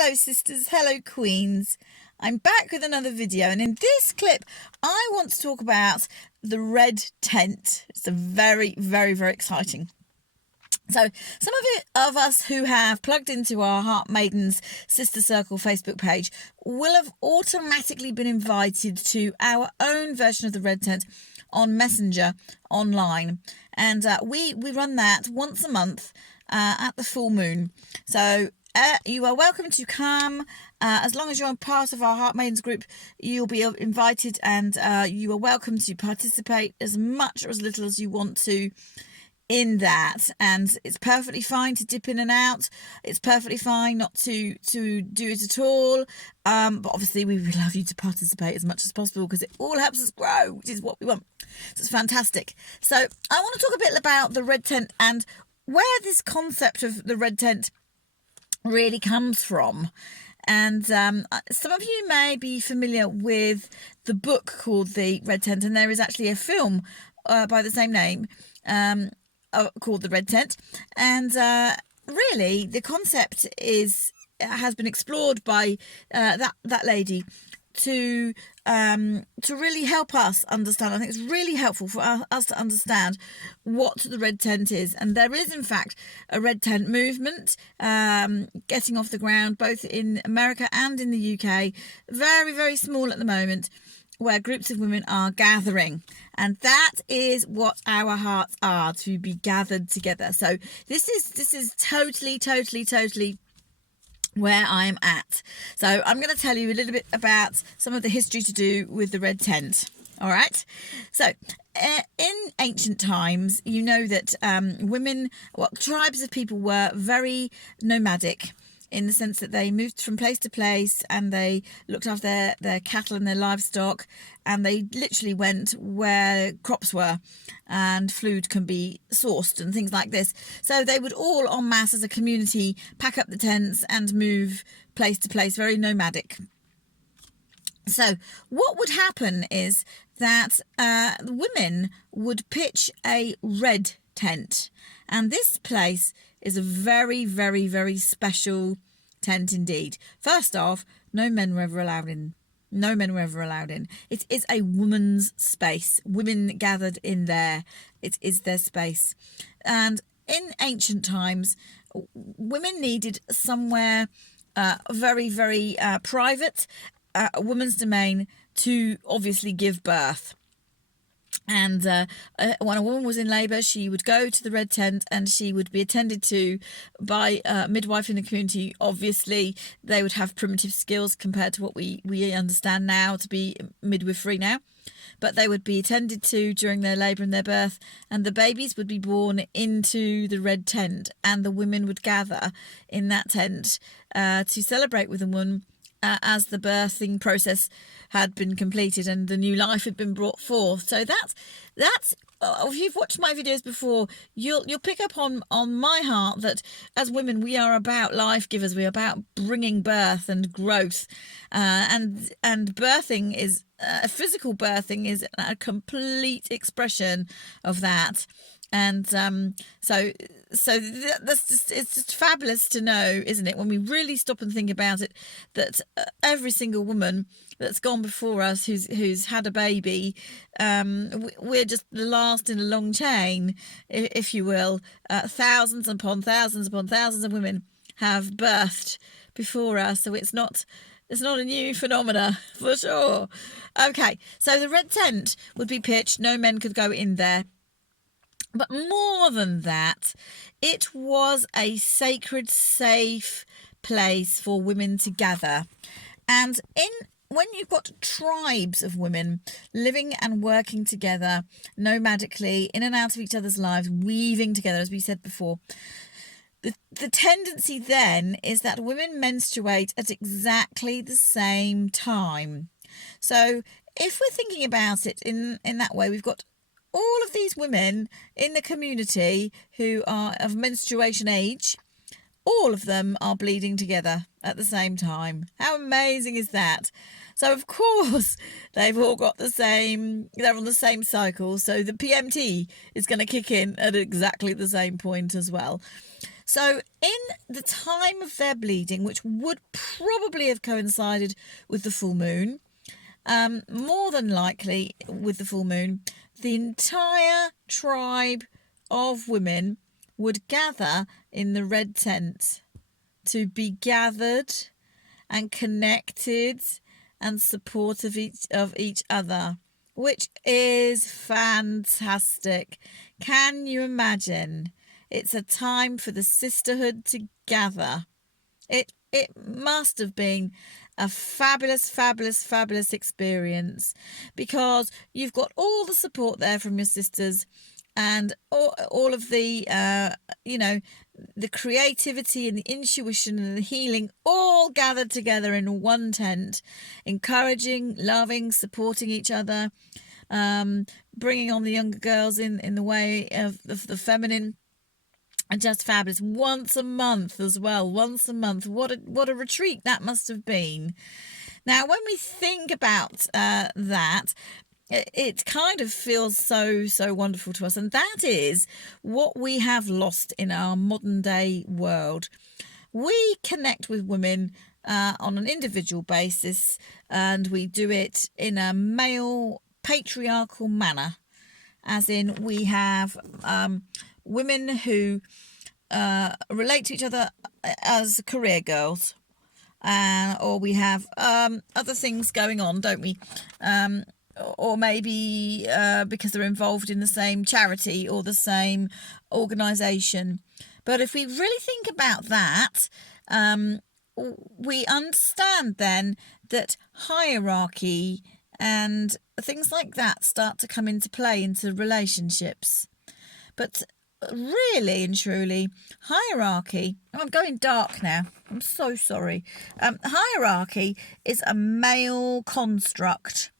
Hello sisters, hello queens. I'm back with another video, and in this clip I want to talk about the red tent. It's a very exciting. So some of us who have plugged into our Heart Maidens Sister Circle Facebook page will have automatically been invited to our own version of the red tent on Messenger online, and we run that once a month at the full moon. So you are welcome to come. As long as you're part of our Heart Maidens group, you'll be invited, and you are welcome to participate as much or as little as you want to in that. And it's perfectly fine to dip in and out. It's perfectly fine not to do it at all. But obviously we would love you to participate as much as possible, because it all helps us grow, which is what we want. So it's fantastic. So I want to talk a bit about the red tent and where this concept of the red tent really comes from. And some of you may be familiar with the book called The Red Tent, and there is actually a film by the same name called The Red Tent. And really the concept has been explored by that lady to really help us understand. I think it's really helpful for us to understand what the red tent is. And there is in fact a red tent movement getting off the ground, both in America and in the UK, very small at the moment, where groups of women are gathering. And that is what our hearts are, to be gathered together. So this is totally where I'm at. So I'm going to tell you a little bit about some of the history to do with the red tent. All right. So in ancient times, you know that tribes of people were very nomadic, in the sense that they moved from place to place, and they looked after their cattle and their livestock, and they literally went where crops were and food can be sourced and things like this. So they would all en masse as a community pack up the tents and move place to place, very nomadic. So what would happen is that women would pitch a red tent, and this place is a very special tent indeed. First off, no men were ever allowed in. It is a woman's space. Women gathered in there. It is their space. And in ancient times, women needed somewhere very private, a woman's domain, to obviously give birth. And when a woman was in labour, she would go to the red tent, and she would be attended to by a midwife in the community. Obviously, they would have primitive skills compared to what we understand now to be midwifery now. But they would be attended to during their labour and their birth, and the babies would be born into the red tent, and the women would gather in that tent to celebrate with the woman as the birthing process had been completed and the new life had been brought forth. So that's if you've watched my videos before, you'll pick up on my heart that as women, we are about life givers. We are about bringing birth and growth, and birthing is physical birthing is a complete expression of that. And so it's just fabulous to know, isn't it, when we really stop and think about it, that every single woman that's gone before us who's had a baby, we're just the last in a long chain, if you will. Thousands upon thousands of women have birthed before us, so it's not a new phenomena, for sure. Okay, so the red tent would be pitched. No men could go in there. But more than that, it was a sacred, safe place for women to gather. And when you've got tribes of women living and working together nomadically, in and out of each other's lives, weaving together, as we said before, the tendency then is that women menstruate at exactly the same time. So if we're thinking about it in that way, we've got all of these women in the community who are of menstruation age. All of them are bleeding together. at the same time. How amazing is that? So, of course, they've all got they're on the same cycle. So the PMT is going to kick in at exactly the same point as well. So, in the time of their bleeding, which would probably have coincided with the full moon, more than likely with the full moon, the entire tribe of women would gather in the red tent to be gathered and connected and supportive of each other, which is fantastic. Can you imagine? It's a time for the sisterhood to gather. It must have been a fabulous, fabulous, fabulous experience, because you've got all the support there from your sisters, and all of the the creativity and the intuition and the healing all gathered together in one tent, encouraging, loving, supporting each other, bringing on the younger girls in the way of the feminine. And just fabulous. Once a month as well. Once a month. What a retreat that must have been. Now, when we think about that, it kind of feels so wonderful to us. And that is what we have lost in our modern day world. We connect with women on an individual basis, and we do it in a male patriarchal manner. As in, we have women who relate to each other as career girls, or we have other things going on, don't we? Or maybe because they're involved in the same charity or the same organisation. But if we really think about that, we understand then that hierarchy and things like that start to come into play into relationships. But really and truly, hierarchy, I'm going dark now, I'm so sorry. Hierarchy is a male construct.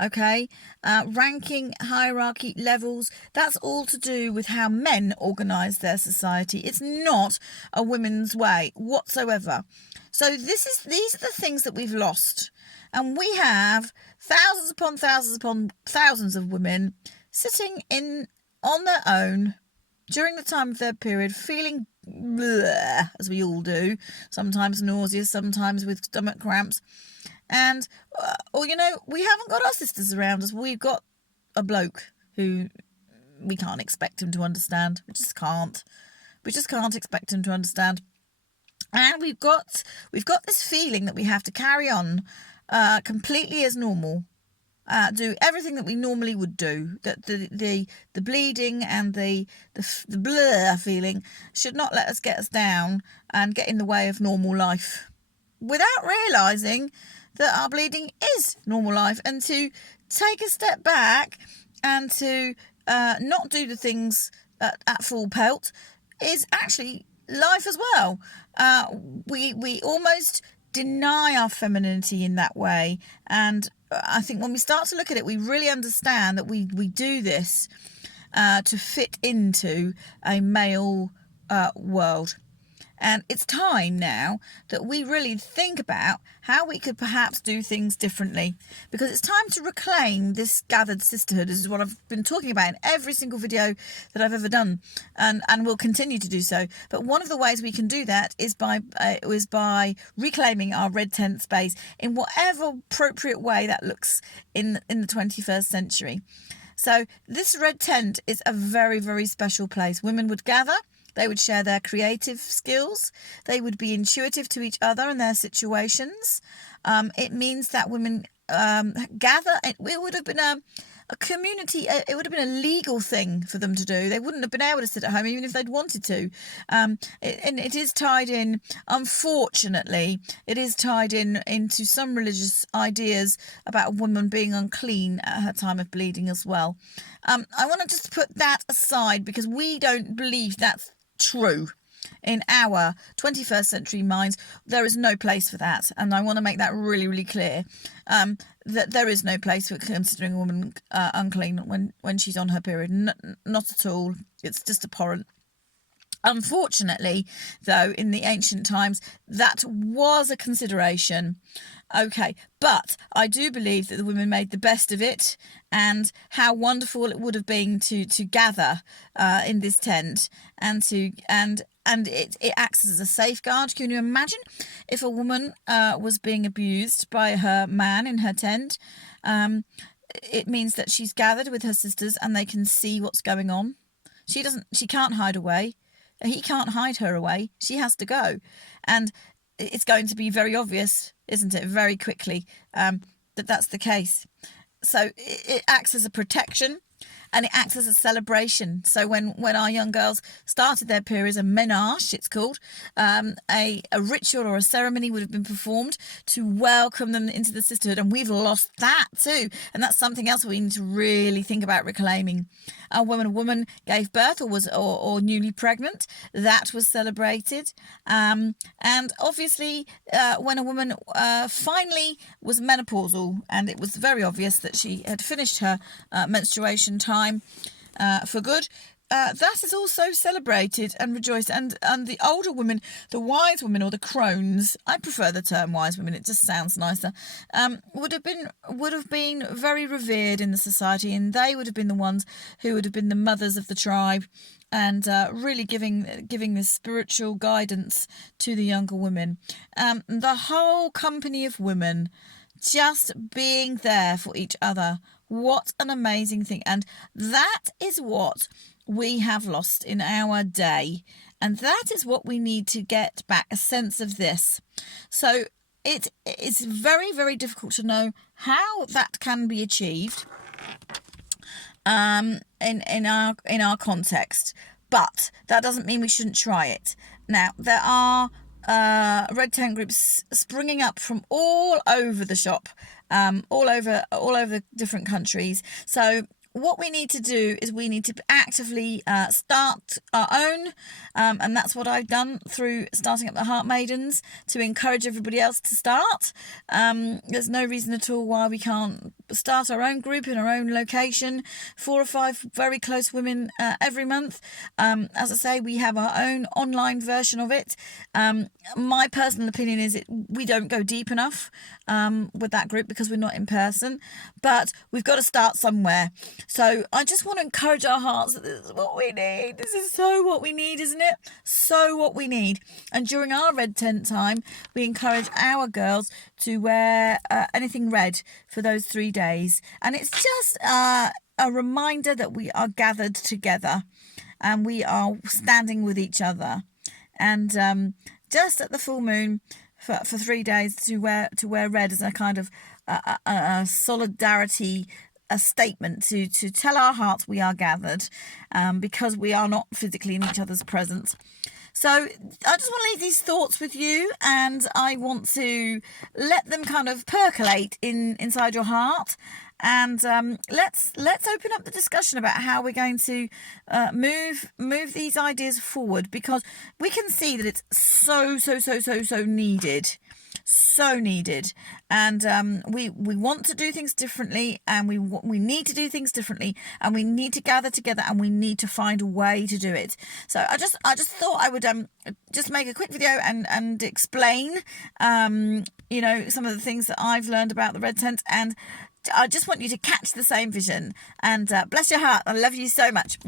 Okay, ranking, hierarchy, levels, that's all to do with how men organise their society. It's not a women's way whatsoever. So these are the things that we've lost. And we have thousands upon thousands of women sitting on their own during the time of their period, feeling bleh, as we all do, sometimes nauseous, sometimes with stomach cramps. And, we haven't got our sisters around us. We've got a bloke who we can't expect him to understand. We just can't. We just can't expect him to understand. And we've got this feeling that we have to carry on completely as normal. Do everything that we normally would do. That the bleeding and the blur feeling should not let us get us down and get in the way of normal life, without realising that our bleeding is normal life, and to take a step back and to not do the things at full pelt is actually life as well. We almost deny our femininity in that way, and I think when we start to look at it, we really understand that we do this to fit into a male world. And it's time now that we really think about how we could perhaps do things differently, because it's time to reclaim this gathered sisterhood. This is what I've been talking about in every single video that I've ever done, and will continue to do so. But one of the ways we can do that is by reclaiming our red tent space in whatever appropriate way that looks in the 21st century. So this red tent is a very, very special place. Women would gather. They would share their creative skills. They would be intuitive to each other and their situations. It means that women gather. It would have been a community. It would have been a legal thing for them to do. They wouldn't have been able to sit at home even if they'd wanted to. And it is tied in, unfortunately, it is tied into some religious ideas about a woman being unclean at her time of bleeding as well. I want to just put that aside, because we don't believe that's true. In our 21st century minds, there is no place for that, and I want to make that really, really clear, that there is no place for considering a woman unclean when she's on her period. Not at all. It's just abhorrent. Unfortunately, though, in the ancient times, that was a consideration. Okay, but I do believe that the women made the best of it, and how wonderful it would have been to gather in this tent and it acts as a safeguard. Can you imagine if a woman was being abused by her man in her tent? It means that she's gathered with her sisters and they can see what's going on. She can't hide away. He can't hide her away. She has to go. And it's going to be very obvious, isn't it, very quickly, that that's the case. So it acts as a protection, and it acts as a celebration. So when our young girls started their periods, a menarche, it's called, a ritual or a ceremony would have been performed to welcome them into the sisterhood, and we've lost that too. And that's something else we need to really think about reclaiming. When a woman gave birth or newly pregnant, that was celebrated. And obviously, when a woman finally was menopausal, and it was very obvious that she had finished her menstruation time for good, that is also celebrated and rejoiced. And the older women, the wise women or the crones, I prefer the term wise women, it just sounds nicer, would have been very revered in the society, and they would have been the ones who would have been the mothers of the tribe, and really giving this spiritual guidance to the younger women. The whole company of women just being there for each other. What an amazing thing. And that is what we have lost in our day. And that is what we need to get back, a sense of this. So it's very, very difficult to know how that can be achieved in our context. But that doesn't mean we shouldn't try it. Now, there are red tent groups springing up from all over the shop, all over the different countries. So what we need to do is we need to actively start our own, and that's what I've done through starting up the Heart Maidens, to encourage everybody else to start. There's no reason at all why we can't start our own group in our own location, 4 or 5 very close women every month. As I say, we have our own online version of it. My personal opinion is we don't go deep enough with that group because we're not in person, but we've got to start somewhere. So I just want to encourage our hearts that this is what we need. This is so what we need, isn't it? So what we need. And during our red tent time, we encourage our girls to wear anything red for those 3 days. And it's just a reminder that we are gathered together and we are standing with each other. And just at the full moon for 3 days to wear red as a kind of a solidarity, a statement to tell our hearts we are gathered, because we are not physically in each other's presence. So I just want to leave these thoughts with you, and I want to let them kind of percolate inside your heart. And let's open up the discussion about how we're going to move these ideas forward, because we can see that it's so needed. So needed, and we want to do things differently, and we need to do things differently, and we need to gather together, and we need to find a way to do it. So I just thought I would just make a quick video and explain some of the things that I've learned about the red tent, and I just want you to catch the same vision. And bless your heart, I love you so much.